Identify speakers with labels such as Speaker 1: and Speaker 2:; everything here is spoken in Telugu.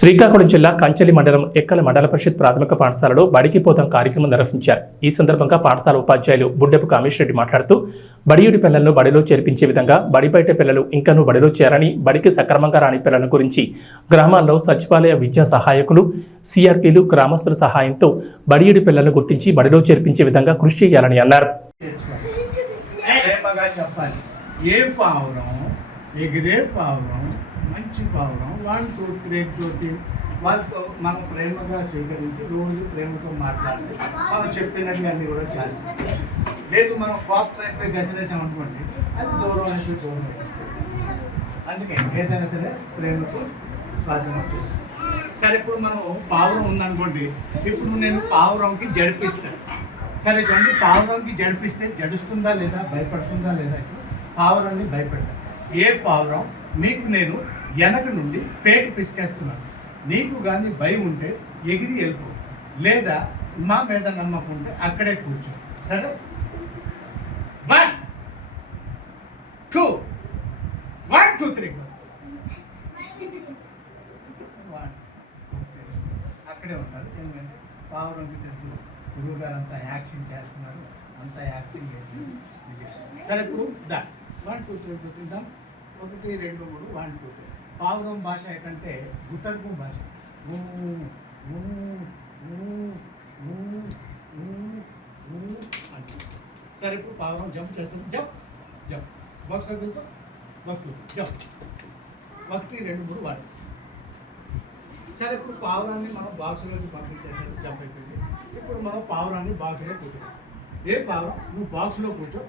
Speaker 1: శ్రీకాకుళం జిల్లా కంచెలి మండలం ఎక్కల మండల పరిషత్ ప్రాథమిక పాఠశాలలో బడికిపోతాం కార్యక్రమం నిర్వహించారు. ఈ సందర్భంగా పాఠశాల ఉపాధ్యాయులు బుడ్డెపు కామేశ్వరెడ్డి మాట్లాడుతూ బడియుడి పిల్లలను బడిలో చేర్పించే విధంగా బడి బయట పిల్లలు ఇంకనూ బడిలో చేరని బడికి సక్రమంగా రాని పిల్లల గురించి గ్రామాల్లో సచివాలయ విద్యా సహాయకులు సిఆర్పీలు గ్రామస్తుల సహాయంతో బడియుడి పిల్లలను గుర్తించి బడిలో చేర్పించే విధంగా కృషి చేయాలని అన్నారు.
Speaker 2: చెప్పాలి. ఏ పావురం ఎగిరే పావురం మంచి పావురం వన్ టూ వాళ్ళతో మనం ప్రేమగా స్వీకరించి రోజు ప్రేమతో మాట్లాడాలి మనం చెప్పినట్టు అన్ని కూడా చాలు. లేదు మనం కోపం అయిపోయి గసరేసాం అనుకోండి అది దూరం అయిపోయి దూరం అందుకే ఏదైనా సరే ప్రేమతో స్వాధీనం సరే ఇప్పుడు మనం పావురం ఉందనుకోండి ఇప్పుడు నేను పావురంకి జడిపిస్తాను సరే చూడండి పావురంకి జడిపిస్తే జడుస్తుందా లేదా భయపడుతుందా లేదా? ఇప్పుడు పావురాన్ని భయపెట్టాలి ఏ పావురం? మీకు నేను వెనక నుండి పేక పిసికేస్తున్నాడు నీకు కానీ భయం ఉంటే ఎగిరి వెళ్ళిపో. లేదా మా మీద నమ్మకం ఉంటే అక్కడే కూర్చో. సరే? One two one two three one అక్కడే ఉంటారు. ఎందుకంటే పావురంకి తెలుసు. గురువు గారు అంతా యాక్షన్ చేస్తున్నారు. అంతా యాక్టింగ్ చేసి సరే ఇప్పుడు దా వన్ టూ త్రీ టూ తిందాం ఒకటి రెండు మూడు వన్ టూ త్రీ పావురం భాష ఏంటంటే గుట్టర్పు భాష. ఊ, సరే ఇప్పుడు పావురం జంప్ చేస్తుంది జంప్ జంప్. బాక్స్ వెళ్తాం. బాక్స్లో జంప్. ఒకటి రెండు మూడు వాడు. సరే ఇప్పుడు పావురాన్ని మనం బాక్స్లోకి పంపించేసారు జంప్ అయిపోయింది. ఇప్పుడు మనం పావురాన్ని బాక్స్లో కూర్చో ఏ పావురం? నువ్వు బాక్స్లో కూర్చో.